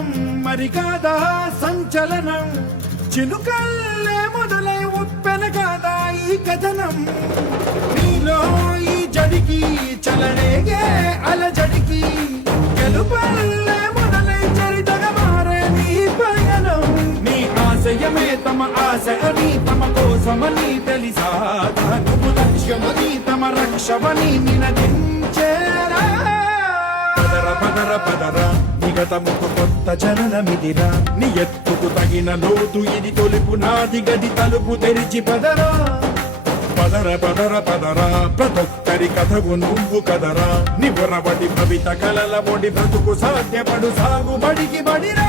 పయనం మరి కాదా సంచలనం చినుకల్లే మొదలై ఉప్పెన కాదా ఈ కథనం నీలో ఈ జడికి చలనేగే అలజడికి గెలుపల్లే మొదలై చరితగా మారే నీ పయనం నీ ఆశయమే తమ ఆశ అని తమ కోసమని తెలిసా నువ్వు లక్ష్యమని తమ రక్షమని నినదించేరా పదర పదర పదర నిగతముకు కొత్త జననమిదిరా నీ ఎత్తుకు తగిన లోతు ఇది తొలుపు నాది గది తలుపు తెరిచి పదరా పదర పదర పదరా ప్రతొక్కరి కథవు నువ్వు కదరా నిబురబడి భవిత కలల బొడి బ్రతుకు సాధ్యపడు సాగుబడికి బడిరా